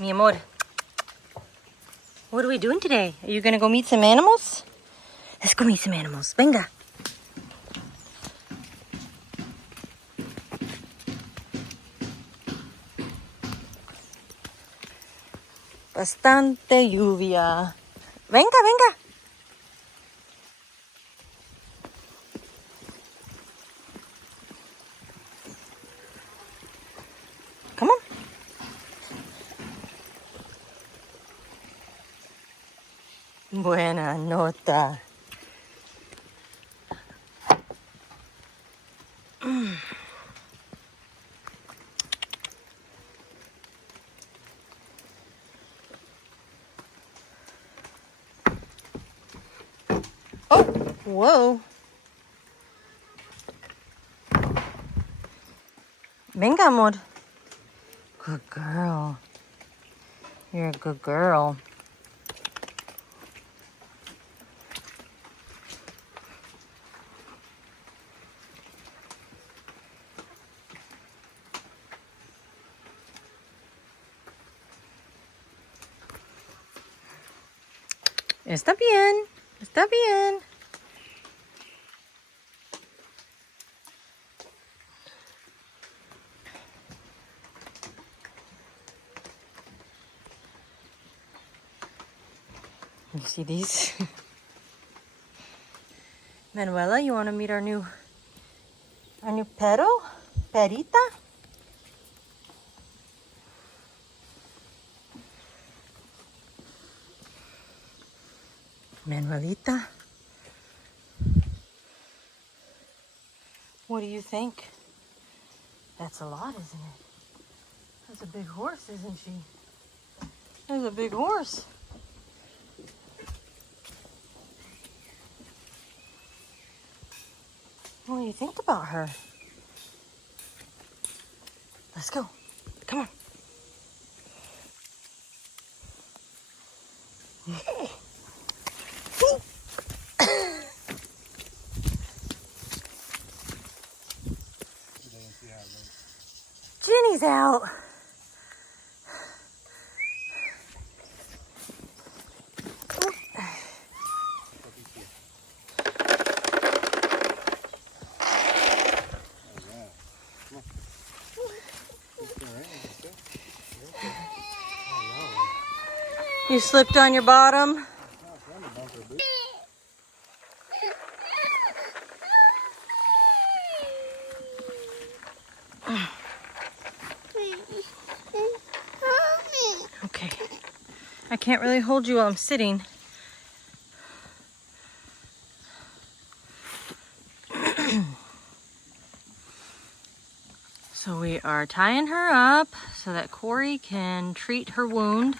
Mi amor. What are we doing today? Are you gonna go meet some animals? Let's go meet some animals. Venga. Bastante lluvia. Venga, venga. Come on. Buena nota. Oh, whoa. Venga, amor. Good girl. You're a good girl. Está bien. Está bien. You see these? Manuela, you want to meet our new perro? Perita? Manuelita? What do you think? That's a lot, isn't it? That's a big horse, isn't she? That's a big horse. What do you think about her? Let's go. Come on. Jenny's out. You slipped on your bottom. Okay. I can't really hold you while I'm sitting. So we are tying her up so that Corey can treat her wound.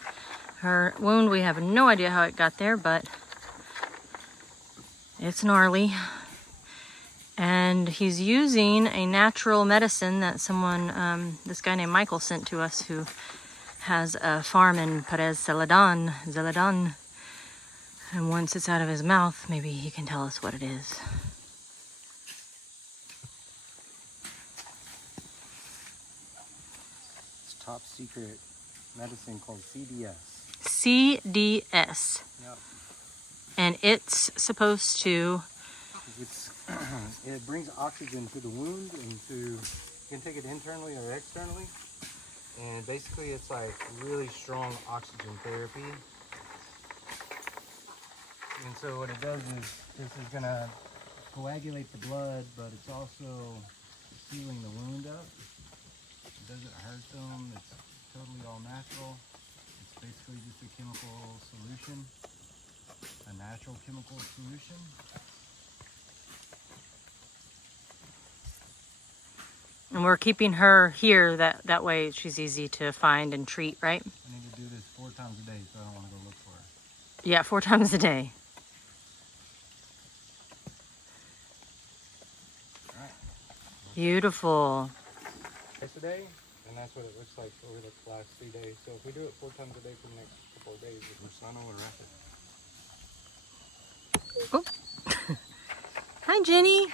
Her wound, we have no idea how it got there, but it's gnarly. And he's using a natural medicine that someone, this guy named Michael sent to us, who has a farm in Perez Zeledon. And once it's out of his mouth, maybe he can tell us what it is. It's top secret medicine called CDS. CDS. Yep. And it's supposed to... It brings oxygen to the wound, and you can take it internally or externally. And basically it's like really strong oxygen therapy. And so what it does is, this is gonna coagulate the blood, but it's also sealing the wound up. It doesn't hurt them, it's totally all natural. It's basically just a chemical solution, a natural chemical solution. And we're keeping her here, that way she's easy to find and treat, right? I need to do this 4 times a day, so I don't want to go look for her. Yeah, 4 times a day. All right. Beautiful. Twice a day, and that's what it looks like over the last 3 days. So if we do it 4 times a day for the next couple of days, we're sano and rapid. Oh. Hi, Jenny.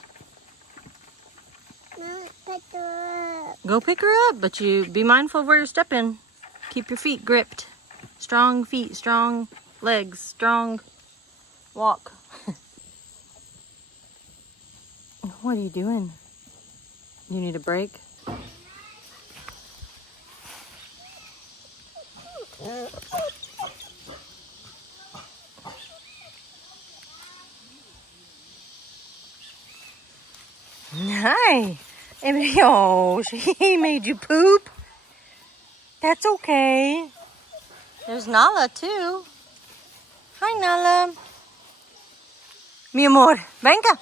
No, pick her up. Go pick her up, but you be mindful of where you're stepping. Keep your feet gripped. Strong feet, strong legs, strong walk. What are you doing? You need a break? Hi. Oh, he made you poop. That's okay. There's Nala too. Hi, Nala. Mi amor, venga.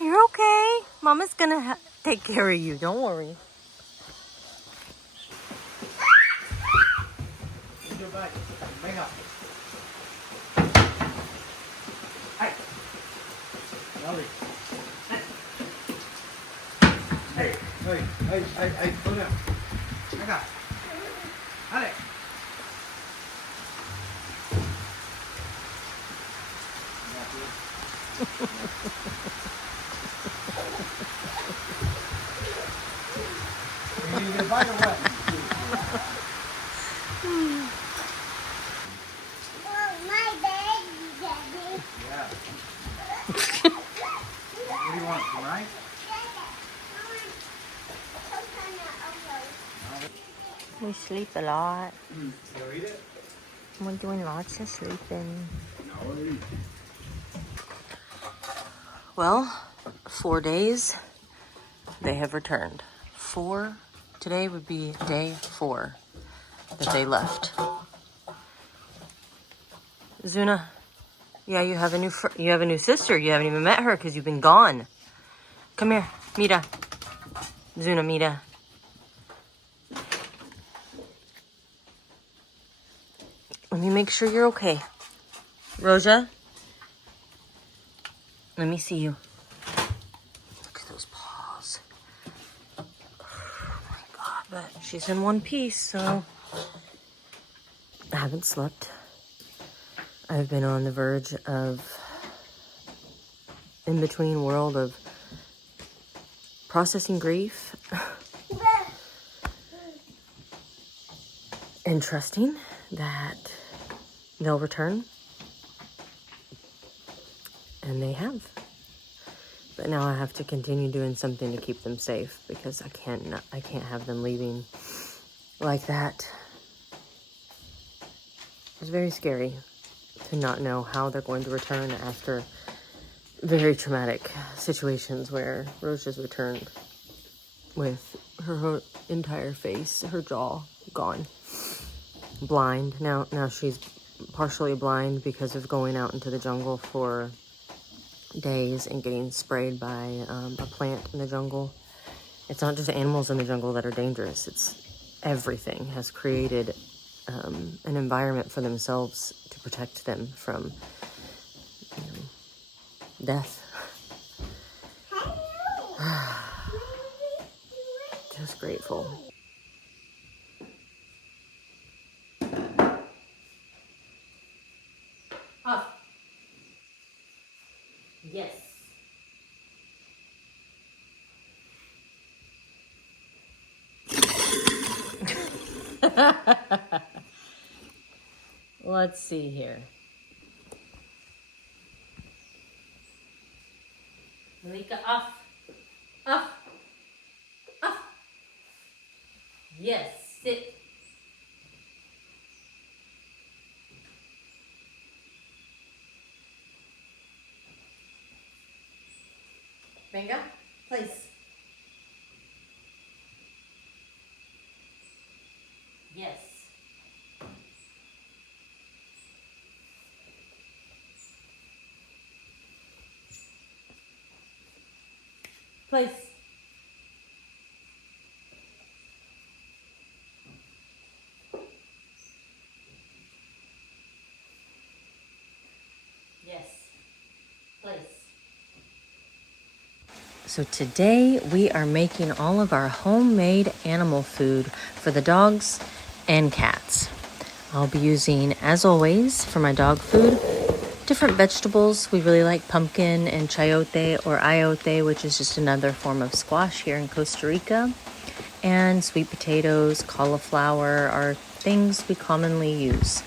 You're okay. Mama's gonna take care of you. Don't worry. Venga. Hey. Dale. Hey, hey, put him. Venga. Dale. You need to get a bite or what? My baby, Daddy. Yeah. What do you want, some rice? We sleep a lot. You eat it? We're doing lots of sleeping. No. Well, 4 days, they have returned. Today would be day 4 that they left. Zuna, yeah, you have a new sister. You haven't even met her because you've been gone. Come here, Mira. Zuna, Mira. Let me make sure you're okay. Roja, let me see you. Look at those paws. Oh my God, but she's in one piece, so I haven't slept. I've been on the verge of in-between world of processing grief and trusting that they'll return. And they have. But now I have to continue doing something to keep them safe because I can't have them leaving like that. It's very scary to not know how they're going to return after very traumatic situations where Rose has returned with her entire face, her jaw gone, blind. Now she's partially blind because of going out into the jungle for days and getting sprayed by a plant in the jungle. It's not just animals in the jungle that are dangerous. It's everything has created an environment for themselves to protect them from death. Just grateful. Up. Yes. Let's see here. Malika, off. Off. Off. Yes, sit. Venga, place. Yes. Place. Yes. Place. So today we are making all of our homemade animal food for the dogs and cats. I'll be using, as always, for my dog food, different vegetables. We really like pumpkin and chayote or ayote, which is just another form of squash here in Costa Rica. And sweet potatoes, cauliflower are things we commonly use.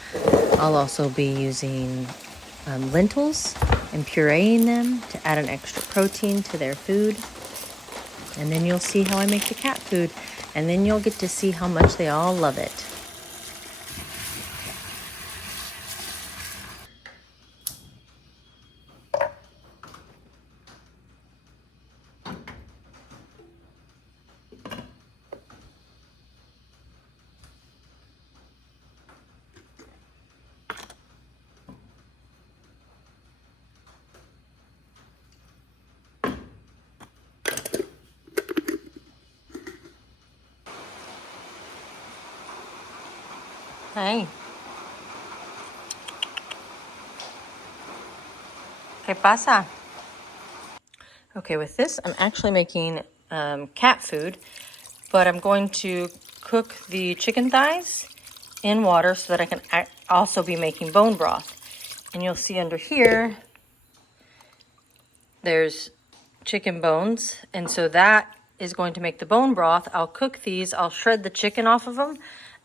I'll also be using lentils and pureeing them to add an extra protein to their food. And then you'll see how I make the cat food. And then you'll get to see how much they all love it. Hey. ¿Qué pasa? Okay, with this, I'm actually making cat food, but I'm going to cook the chicken thighs in water so that I can also be making bone broth. And you'll see under here, there's chicken bones, and so that is going to make the bone broth. I'll cook these, I'll shred the chicken off of them,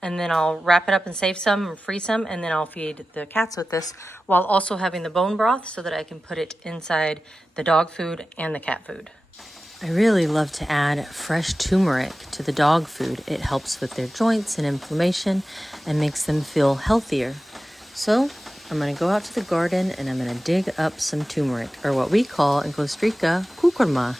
and then I'll wrap it up and save some and freeze some, and then I'll feed the cats with this while also having the bone broth so that I can put it inside the dog food and the cat food. I really love to add fresh turmeric to the dog food. It helps with their joints and inflammation and makes them feel healthier. So I'm going to go out to the garden and I'm going to dig up some turmeric, or what we call in Costa Rica, cucurma.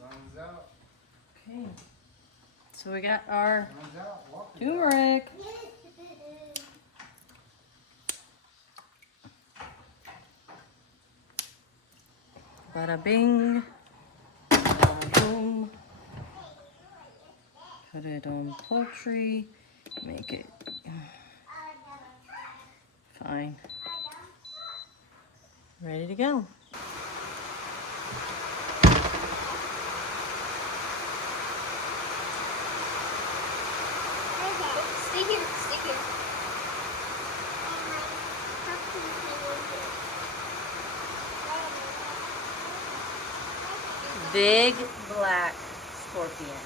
Sun's out. Okay, so we got our Sun's out. Walker's out. turmeric. Bada bing, bada boom. Put it on poultry, make it fine. Ready to go. Stay here, stay here. Big black scorpion.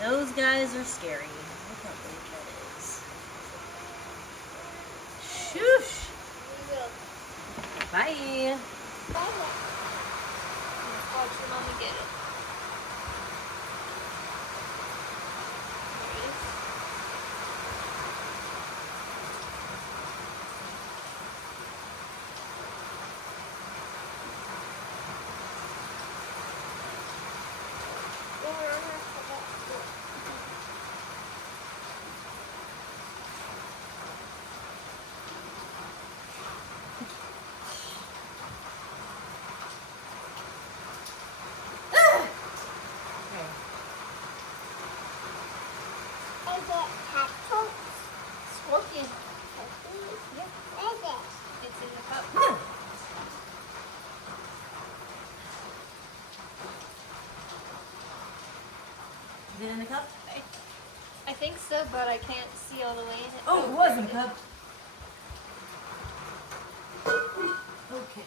Those guys are scary. Look how big that is. Shoosh. Bye. Watch your mama get it. Scorpion. Yep. It's in the cup. Is it in the cup? I think so, but I can't see all the way in it. Oh, it was in the cup. Okay.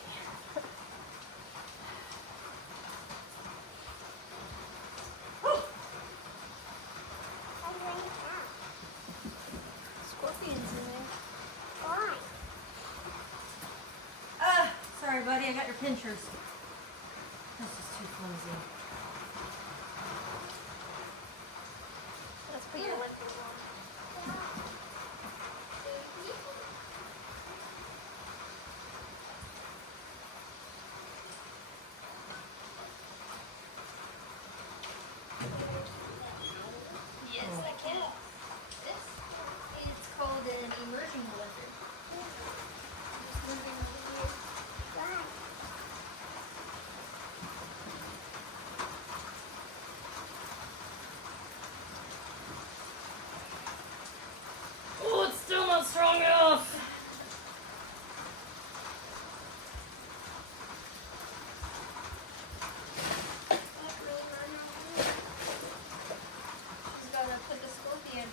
Scorpions in there. Ah, sorry, buddy. I got your pinchers. This is too flimsy. Let's put your lentils on.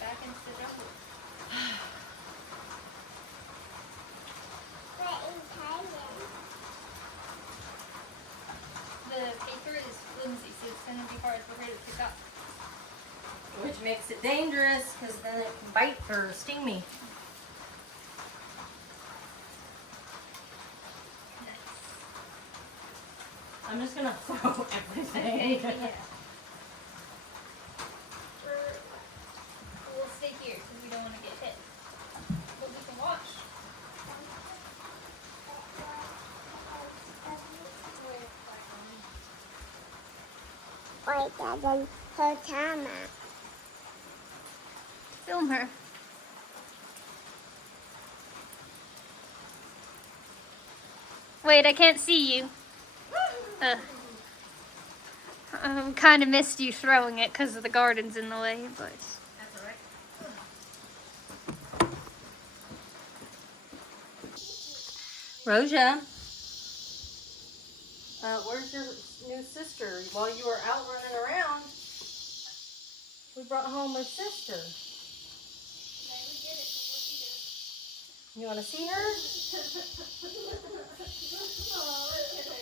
back into the jungle. The paper is flimsy, so it's going to be hard for her to pick up. Which makes it dangerous, because then it can bite or sting me. Nice. I'm just gonna throw everything. Okay, yeah. We'll stay here because we don't want to get hit. But we can watch. Wait, then her camera. Film her. Wait, I can't see you. I kind of missed you throwing it because the garden's in the way, but... That's alright. Roja, where's your new sister? While you were out running around, we brought home a sister. You want to see her? Oh, look at her.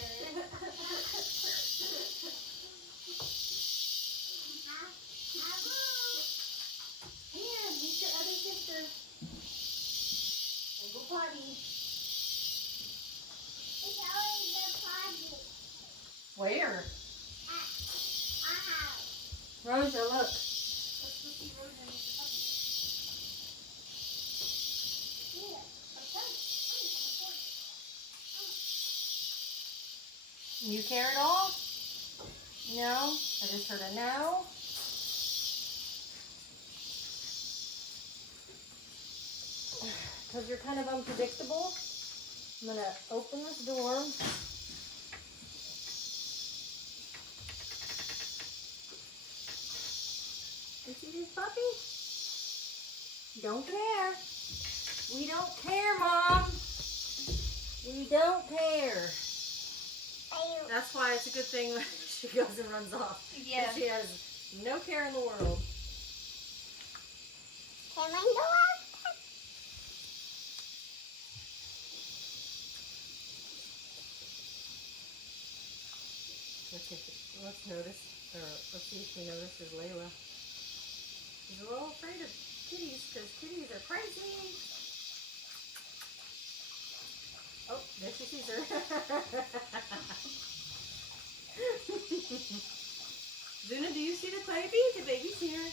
Here, meet your other sister. And go potty. It's always the party. Where? Our house. Roja, look. Let's go see Rosa and the puppy. Here. You care at all? No? I just heard a no. Because you're kind of unpredictable, I'm going to open this door. You see this puppy? Don't care. We don't care, Mom. We don't care. That's why it's a good thing when she goes and runs off. Yeah. She has no care in the world. Can we go out? Let's notice, or let's see if she notices Layla. She's a little afraid of kitties because kitties are crazy. Oh, there she sees her. Zuna, do you see the baby? The baby's here.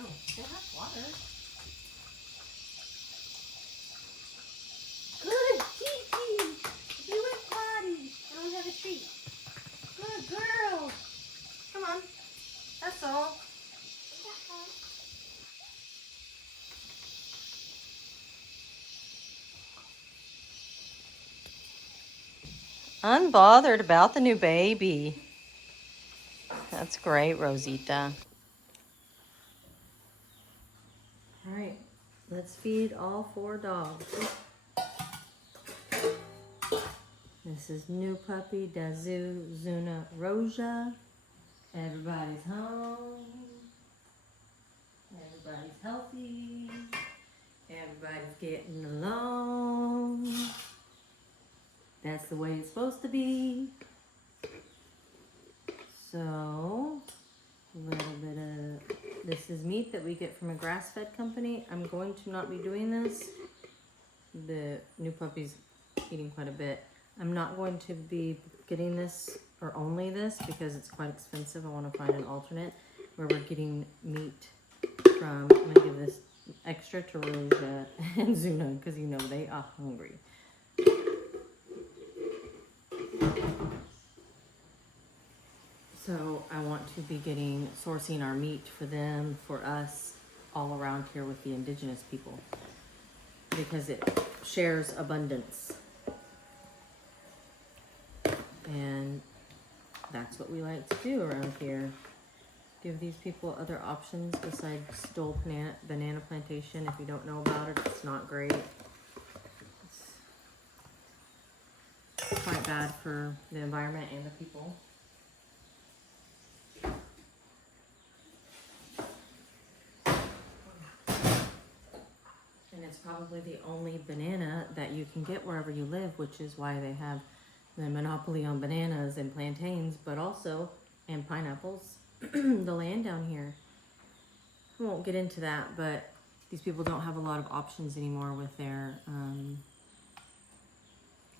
Oh, they have water. Good, Kiki. You went potty. I don't have a treat. Good girl. Come on. That's all. Unbothered about the new baby. That's great, Rosita. All right, let's feed all 4 dogs. This is new puppy, Dazu, Zuna, Roja. Everybody's home. Everybody's healthy. Everybody's getting along. That's the way it's supposed to be. So, a little bit of, this is meat that we get from a grass-fed company. I'm going to not be doing this. The new puppy's eating quite a bit. I'm not going to be getting this, or only this, because it's quite expensive. I want to find an alternate where we're getting meat from, I'm going to give this extra to Roja and Zuna, because you know they are hungry. So I want to be sourcing our meat for them, for us, all around here with the indigenous people, because it shares abundance. And that's what we like to do around here. Give these people other options besides Stoll Banana Plantation. If you don't know about it, it's not great. It's quite bad for the environment and the people. probably the only banana that you can get wherever you live, which is why they have the monopoly on bananas and plantains, but also, and pineapples, the land down here. I won't get into that, but these people don't have a lot of options anymore with their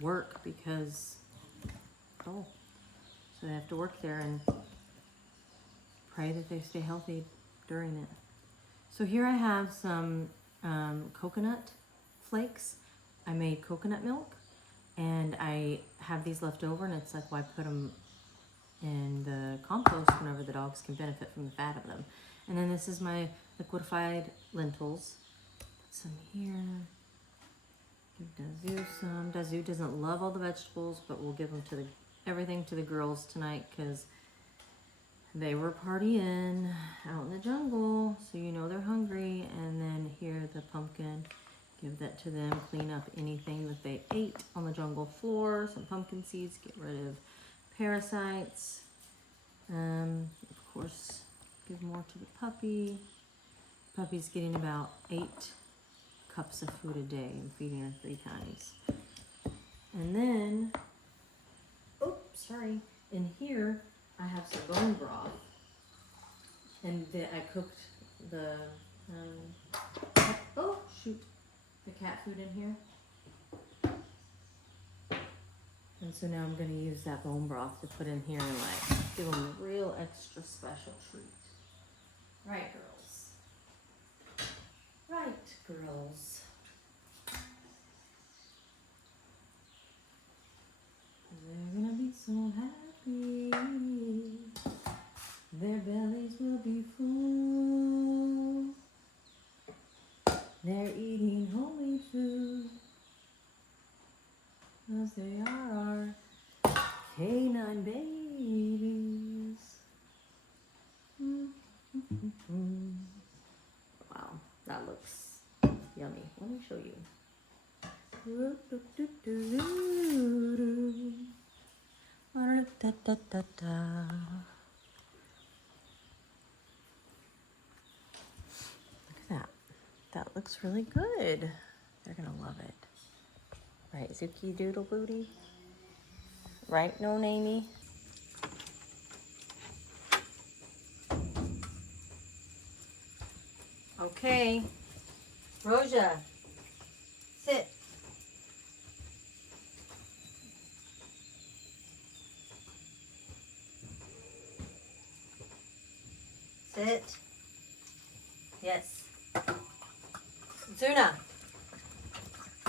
work because, so they have to work there and pray that they stay healthy during it. So here I have some coconut flakes. I made coconut milk and I have these left over, and it's like, why put them in the compost whenever the dogs can benefit from the fat of them. And then this is my liquefied lentils. Put some here. Give Dazu some. Dazu doesn't love all the vegetables, but we'll give them to everything to the girls tonight because they were partying out in the jungle, so you know they're hungry. And then here, the pumpkin, give that to them. Clean up anything that they ate on the jungle floor. Some pumpkin seeds, get rid of parasites. Of course, give more to the puppy. Puppy's getting about 8 cups of food a day. I'm feeding her 3 times. And then, in here, I have some bone broth, and I cooked the the cat food in here, and so now I'm going to use that bone broth to put in here and like give them a real extra special treat. Right, girls? Right, girls? They're gonna be so happy. Their bellies will be full. They're eating homemade food, 'cause they are our canine babies. Wow, that looks yummy. Let me show you. Look at that. That looks really good. They're gonna love it. Right, Zuki Doodle Booty? Right, no namey? Okay. Roja, sit. Sit. Yes. Zuna.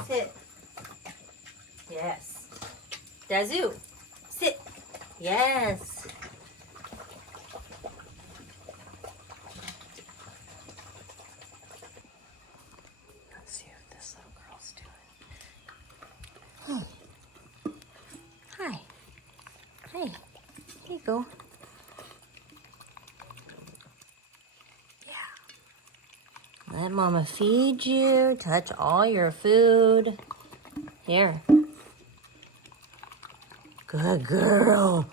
Sit. Yes. Dazu. Sit. Yes. Let's see what this little girl's doing. Oh. Hi. Hey. Here you go. Let Mama feed you, touch all your food. Here. Good girl.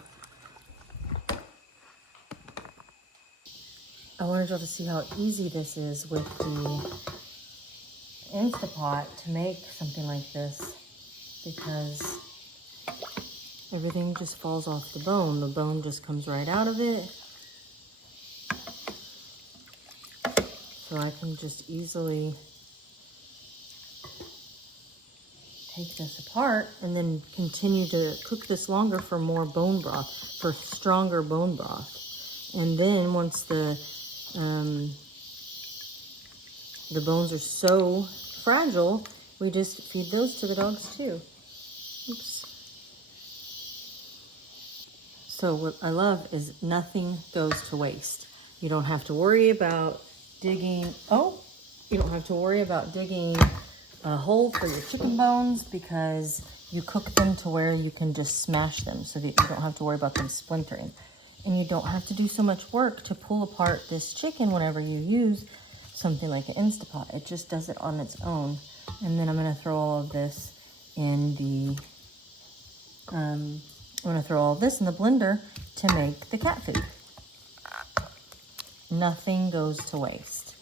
I wanted y'all to see how easy this is with the Instapot to make something like this, because everything just falls off the bone. The bone just comes right out of it. So I can just easily take this apart and then continue to cook this longer for more bone broth, for stronger bone broth. And then once the bones are so fragile, we just feed those to the dogs too. Oops. So what I love is nothing goes to waste. You don't have to worry about digging a hole for your chicken bones, because you cook them to where you can just smash them so that you don't have to worry about them splintering. And you don't have to do so much work to pull apart this chicken whenever you use something like an Instapot. It just does it on its own. And then I'm going to throw all of this in the blender to make the cat food. Nothing goes to waste.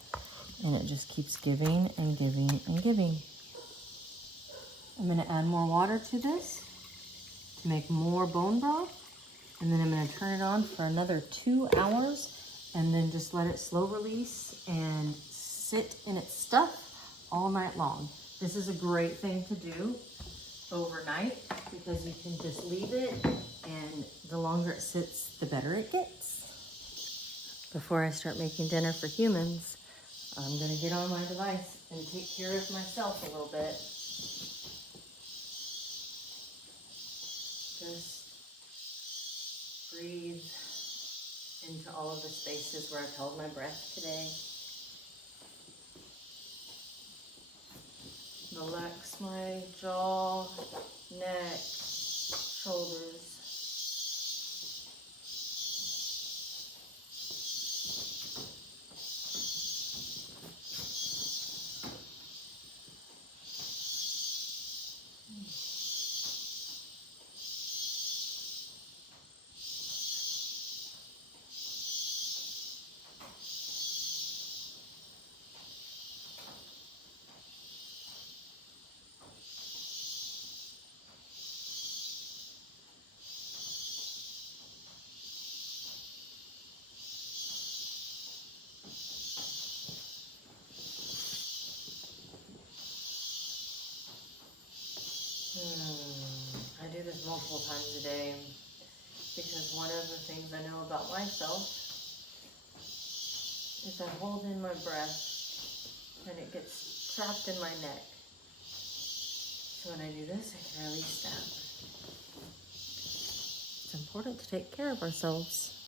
And it just keeps giving and giving and giving. I'm gonna add more water to this to make more bone broth. And then I'm gonna turn it on for another 2 hours and then just let it slow release and sit in its stuff all night long. This is a great thing to do overnight because you can just leave it, and the longer it sits, the better it gets. Before I start making dinner for humans, I'm gonna get on my device and take care of myself a little bit. Just breathe into all of the spaces where I've held my breath today. Relax my jaw, neck, shoulders. I do this multiple times a day because one of the things I know about myself is I hold in my breath and it gets trapped in my neck. So when I do this, I can release that. It's important to take care of ourselves.